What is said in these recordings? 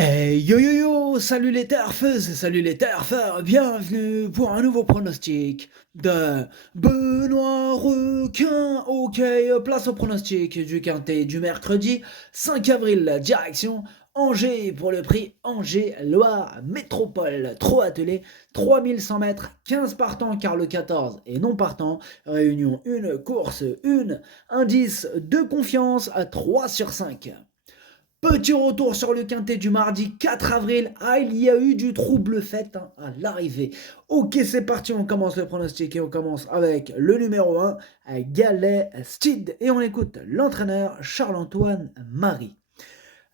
Yo yo yo, salut les terfeuses, salut les terfeurs, bienvenue pour un nouveau pronostic de Benoît Requin. Ok, place au pronostic du quintet du mercredi 5 avril, direction Angers pour le prix Angers-Loire Métropole. Trop attelé, 3100 mètres, 15 partants car le 14 est non partant. Réunion 1, course 1, indice de confiance à 3 sur 5. Petit retour sur le quintet du mardi 4 avril. Ah, il y a eu du trouble fait à l'arrivée. Ok, c'est parti, on commence le pronostic et on commence avec le numéro 1, Galestide. Et on écoute l'entraîneur Charles-Antoine Marie.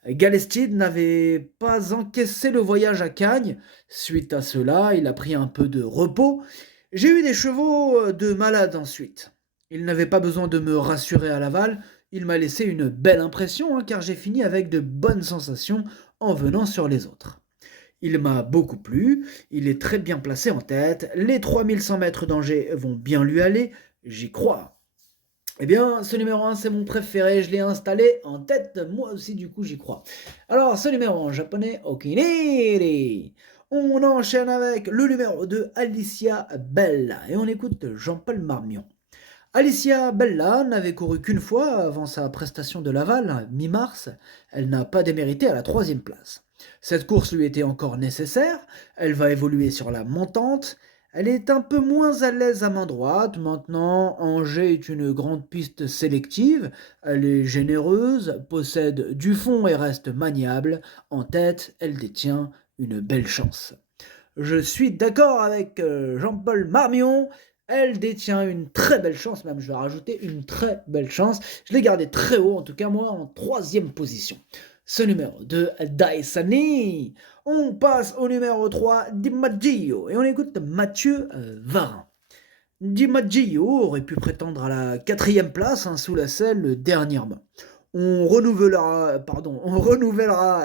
Galestide n'avait pas encaissé le voyage à Cagnes. Suite à cela, il a pris un peu de repos. J'ai eu des chevaux de malade ensuite. Il n'avait pas besoin de me rassurer à Laval. Il m'a laissé une belle impression car j'ai fini avec de bonnes sensations en venant sur les autres. Il m'a beaucoup plu, il est très bien placé en tête, les 3100 mètres d'Angers vont bien lui aller, j'y crois. Eh bien, ce numéro 1, c'est mon préféré, je l'ai installé en tête, moi aussi du coup j'y crois. Alors, ce numéro 1 japonais, Okiniri. On enchaîne avec le numéro 2, Alicia Bella, et on écoute Jean-Paul Marmion. Alicia Bella n'avait couru qu'une fois avant sa prestation de Laval, mi-mars. Elle n'a pas démérité à la troisième place. Cette course lui était encore nécessaire. Elle va évoluer sur la montante. Elle est un peu moins à l'aise à main droite. Maintenant, Angers est une grande piste sélective. Elle est généreuse, possède du fond et reste maniable. En tête, elle détient une belle chance. Je suis d'accord avec Jean-Paul Marmion. Elle détient une très belle chance, même je vais rajouter une très belle chance. Je l'ai gardé très haut, en tout cas moi, en troisième position. Ce numéro 2, Daisani. On passe au numéro 3, DiMaggio. Et on écoute Mathieu Varin. DiMaggio aurait pu prétendre à la quatrième place sous la selle dernièrement. On renouvellera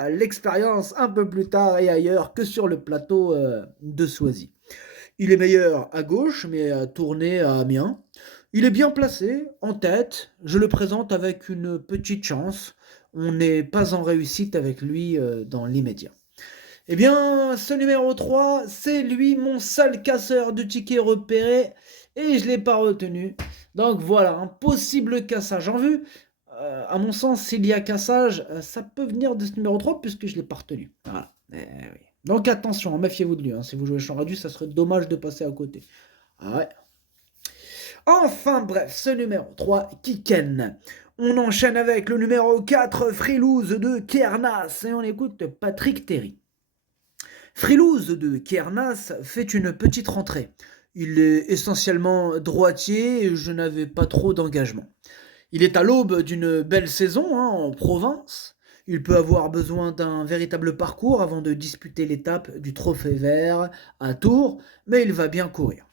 l'expérience un peu plus tard et ailleurs que sur le plateau de Soisy. Il est meilleur à gauche, mais à tourner à Amiens. Il est bien placé, en tête. Je le présente avec une petite chance. On n'est pas en réussite avec lui dans l'immédiat. Eh bien, ce numéro 3, c'est lui mon seul casseur de tickets repéré et je ne l'ai pas retenu. Donc voilà, un possible cassage en vue. À mon sens, s'il y a cassage, ça peut venir de ce numéro 3 puisque je ne l'ai pas retenu. Voilà. Oui. Donc attention, méfiez-vous de lui. Si vous jouez champ réduit, ça serait dommage de passer à côté. Ah ouais. Enfin bref, ce numéro 3, Kiken. On enchaîne avec le numéro 4, Frilouse de Kernas. Et on écoute Patrick Terry. Frilouse de Kernas fait une petite rentrée. Il est essentiellement droitier et je n'avais pas trop d'engagement. Il est à l'aube d'une belle saison en province. Il peut avoir besoin d'un véritable parcours avant de disputer l'étape du Trophée Vert à Tours, mais il va bien courir.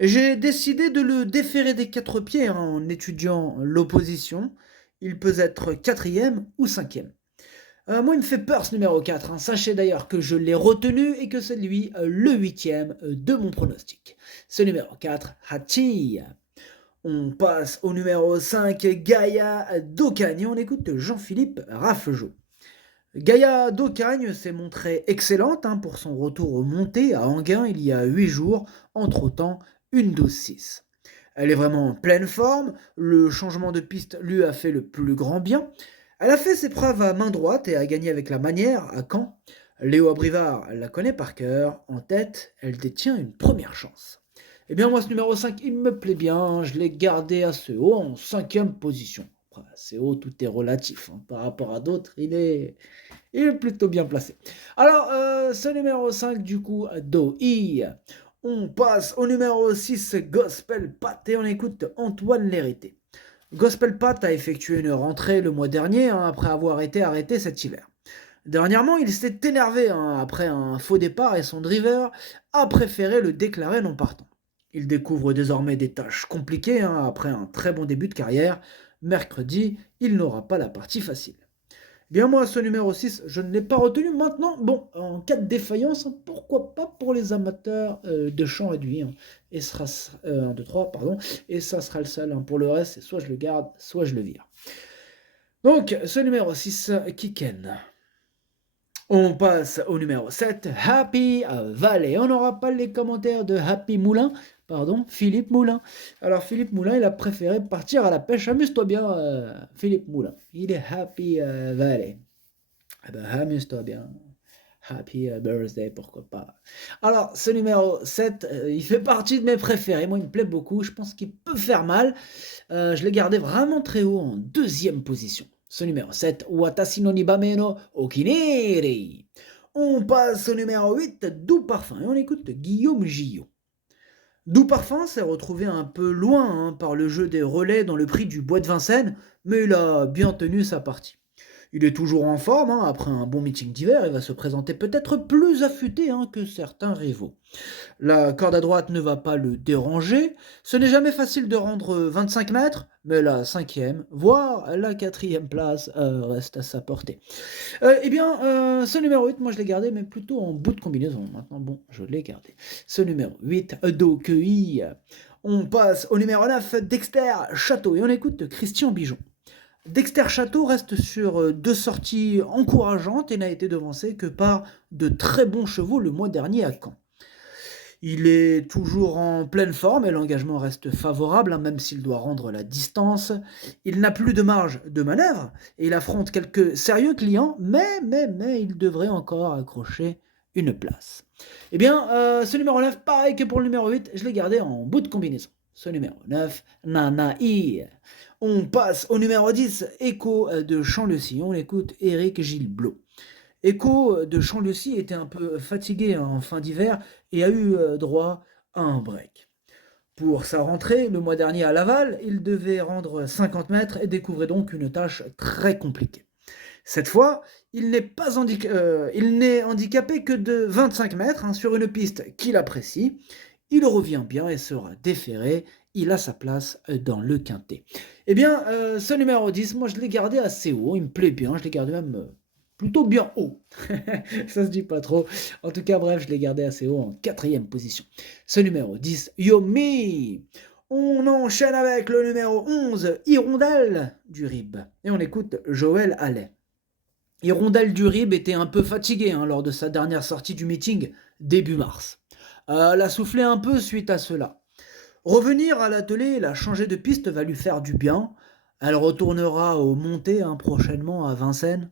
J'ai décidé de le déférer des quatre pieds en étudiant l'opposition. Il peut être quatrième ou cinquième. Moi, il me fait peur ce numéro 4. Sachez d'ailleurs que je l'ai retenu et que c'est lui le huitième de mon pronostic. Ce numéro 4, Hachi. On passe au numéro 5, Gaïa d'Ocagne. On écoute Jean-Philippe Raffegeot. Gaïa d'Ocagne s'est montrée excellente pour son retour aux montées à Anguin il y a 8 jours, en trottant une 12-6. Elle est vraiment en pleine forme, le changement de piste lui a fait le plus grand bien. Elle a fait ses preuves à main droite et a gagné avec la manière à Caen. Léo Abrivard la connaît par cœur, en tête, elle détient une première chance. Eh bien moi ce numéro 5, il me plaît bien, je l'ai gardé assez haut en cinquième position. Après, assez haut, tout est relatif, par rapport à d'autres, il est plutôt bien placé. Alors, ce numéro 5 du coup, Doi. On passe au numéro 6, Gospel Pat, et on écoute Antoine Lérité. Gospel Pat a effectué une rentrée le mois dernier après avoir été arrêté cet hiver. Dernièrement, il s'est énervé après un faux départ et son driver a préféré le déclarer non partant. Il découvre désormais des tâches compliquées après un très bon début de carrière. Mercredi, il n'aura pas la partie facile. Bien moi, ce numéro 6, je ne l'ai pas retenu. Maintenant, bon, en cas de défaillance, pourquoi pas pour les amateurs de champ réduit. Et ce sera 1, 2, 3, pardon. Et ça sera le seul. Pour le reste, c'est soit je le garde, soit je le vire. Donc, ce numéro 6, Kiken. On passe au numéro 7, Happy Valley. On n'aura pas les commentaires de Happy Moulin, pardon, Philippe Moulin. Alors Philippe Moulin, il a préféré partir à la pêche. Amuse-toi bien, Philippe Moulin. Il est Happy Valley. Eh ben, amuse-toi bien. Happy birthday, pourquoi pas. Alors, ce numéro 7, il fait partie de mes préférés. Moi, il me plaît beaucoup. Je pense qu'il peut faire mal. Je l'ai gardé vraiment très haut en deuxième position. Ce numéro 7, Watashi no Nibame no Okineri. On passe au numéro 8, Doux Parfum, et on écoute Guillaume Gillot. Doux Parfum s'est retrouvé un peu loin par le jeu des relais dans le prix du Bois de Vincennes, mais il a bien tenu sa partie. Il est toujours en forme, après un bon meeting d'hiver, il va se présenter peut-être plus affûté que certains rivaux. La corde à droite ne va pas le déranger, ce n'est jamais facile de rendre 25 mètres, mais la cinquième, voire la quatrième place reste à sa portée. Ce numéro 8, moi je l'ai gardé, mais plutôt en bout de combinaison. Maintenant, bon, je l'ai gardé. Ce numéro 8, Docueil. On passe au numéro 9, Dexter Château, et on écoute Christian Bijon. Dexter Château reste sur deux sorties encourageantes et n'a été devancé que par de très bons chevaux le mois dernier à Caen. Il est toujours en pleine forme et l'engagement reste favorable, même s'il doit rendre la distance. Il n'a plus de marge de manœuvre et il affronte quelques sérieux clients, mais il devrait encore accrocher une place. Ce numéro 9, pareil que pour le numéro 8, je l'ai gardé en bout de combinaison. Ce numéro 9, Nanaï. On passe au numéro 10, Echo de Champ-le-Cy. On écoute Éric Gilblot. Echo de Champ-le-Cy était un peu fatigué en fin d'hiver et a eu droit à un break. Pour sa rentrée, le mois dernier à Laval, il devait rendre 50 mètres et découvrait donc une tâche très compliquée. Cette fois, il n'est handicapé que de 25 mètres sur une piste qu'il apprécie. Il revient bien et sera déféré. Il a sa place dans le quintet. Ce numéro 10, moi je l'ai gardé assez haut. Il me plaît bien. Je l'ai gardé même plutôt bien haut. Ça se dit pas trop. En tout cas, bref, je l'ai gardé assez haut en quatrième position. Ce numéro 10, Yomi. On enchaîne avec le numéro 11, Hirondelle du Rib. Et on écoute Joël Allais. Hirondelle du Rib était un peu fatigué lors de sa dernière sortie du meeting début mars. Elle a soufflé un peu suite à cela. Revenir à l'atelier, la changer de piste va lui faire du bien. Elle retournera aux montées prochainement à Vincennes.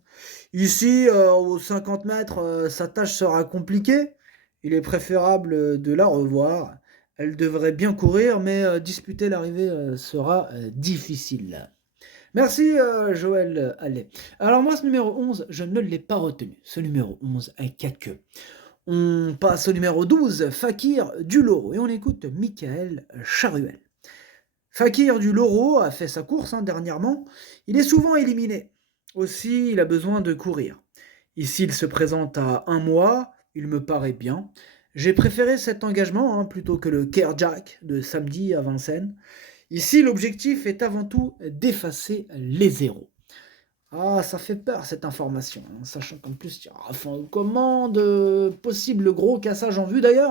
Ici, aux 50 mètres, sa tâche sera compliquée. Il est préférable de la revoir. Elle devrait bien courir, mais disputer l'arrivée sera difficile. Merci Joël Allais. Alors moi, ce numéro 11, je ne l'ai pas retenu. Ce numéro 11 est queue. On passe au numéro 12, Fakir du Loro, et on écoute Michael Charuel. Fakir du Loro a fait sa course dernièrement. Il est souvent éliminé. Aussi, il a besoin de courir. Ici, il se présente à un mois. Il me paraît bien. J'ai préféré cet engagement plutôt que le Kerjack de samedi à Vincennes. Ici, l'objectif est avant tout d'effacer les zéros. Ah, ça fait peur cette information, sachant qu'en plus, il y aura fin de commande, possible gros cassage en vue d'ailleurs.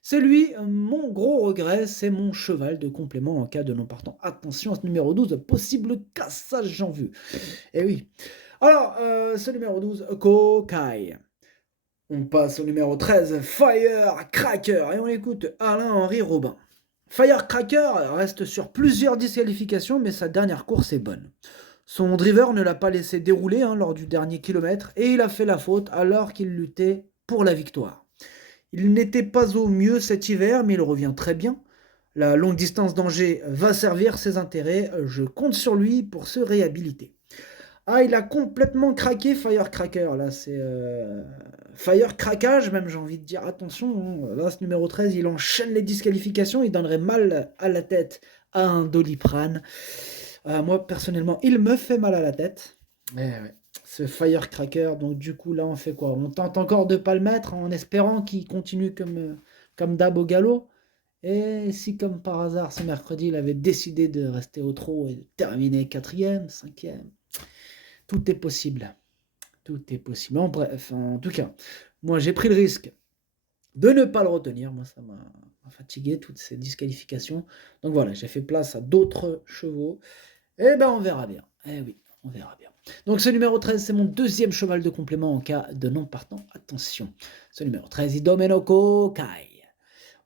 C'est lui, mon gros regret, c'est mon cheval de complément en cas de non partant. Attention à ce numéro 12, possible cassage en vue. Eh oui. Alors, ce numéro 12, Kokai. On passe au numéro 13, Firecracker, et on écoute Alain-Henri Robin. Firecracker reste sur plusieurs disqualifications, mais sa dernière course est bonne. Son driver ne l'a pas laissé dérouler lors du dernier kilomètre, et il a fait la faute alors qu'il luttait pour la victoire. Il n'était pas au mieux cet hiver, mais il revient très bien. La longue distance d'Angers va servir ses intérêts, je compte sur lui pour se réhabiliter. Ah, il a complètement craqué Firecracker, là c'est Firecrackage même, j'ai envie de dire, attention, là ce numéro 13, il enchaîne les disqualifications, il donnerait mal à la tête à un Doliprane. Moi personnellement, il me fait mal à la tête. Ouais. Ce Firecracker, donc du coup là on fait quoi? On tente encore de pas le mettre en espérant qu'il continue comme d'hab au galop. Et si comme par hasard ce mercredi il avait décidé de rester au trot et de terminer 4e, 5e, tout est possible. Tout est possible. Bref, en tout cas, moi j'ai pris le risque de ne pas le retenir. Moi ça m'a fatigué, toutes ces disqualifications. Donc voilà, j'ai fait place à d'autres chevaux. Et on verra bien. Eh oui, On verra bien. Donc ce numéro 13, c'est mon deuxième cheval de complément en cas de non partant. Attention, ce numéro 13, Idomenoko Kai.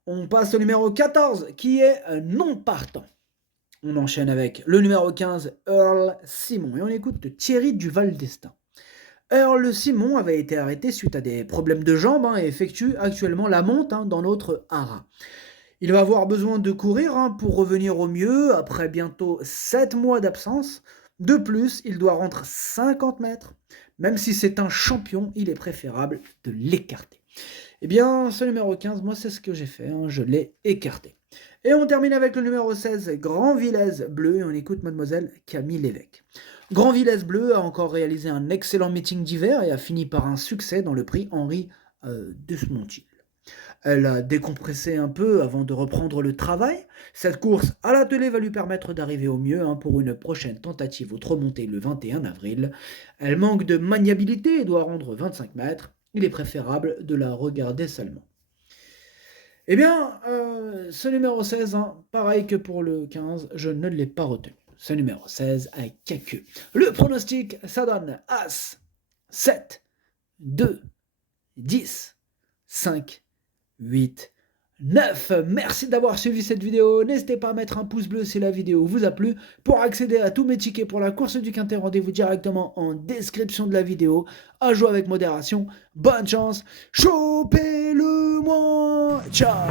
On passe au numéro 14, qui est non partant. On enchaîne avec le numéro 15, Earl Simon. Et on écoute Thierry Duval d'Estaing. Earl Simon avait été arrêté suite à des problèmes de jambes et effectue actuellement la monte dans notre haras. Il va avoir besoin de courir pour revenir au mieux après bientôt 7 mois d'absence. De plus, il doit rentrer 50 mètres. Même si c'est un champion, il est préférable de l'écarter. Eh bien, ce numéro 15, moi c'est ce que j'ai fait, je l'ai écarté. Et on termine avec le numéro 16, Grand Villez Bleu, et on écoute mademoiselle Camille Lévesque. Grand Villez Bleu a encore réalisé un excellent meeting d'hiver et a fini par un succès dans le prix Henri Desmontil. Elle a décompressé un peu avant de reprendre le travail. Cette course à l'atelier va lui permettre d'arriver au mieux pour une prochaine tentative au remontée le 21 avril. Elle manque de maniabilité et doit rendre 25 mètres. Il est préférable de la regarder seulement. Eh bien, ce numéro 16, pareil que pour le 15, je ne l'ai pas retenu. Ce numéro 16 avec queue. Le pronostic, ça donne As, 7, 2, 10, 5, 8, 9. Merci d'avoir suivi cette vidéo. N'hésitez pas à mettre un pouce bleu si la vidéo vous a plu. Pour accéder à tous mes tickets pour la course du Quintet, rendez-vous directement en description de la vidéo. À jouer avec modération. Bonne chance. Chopez-le-moi. Ciao.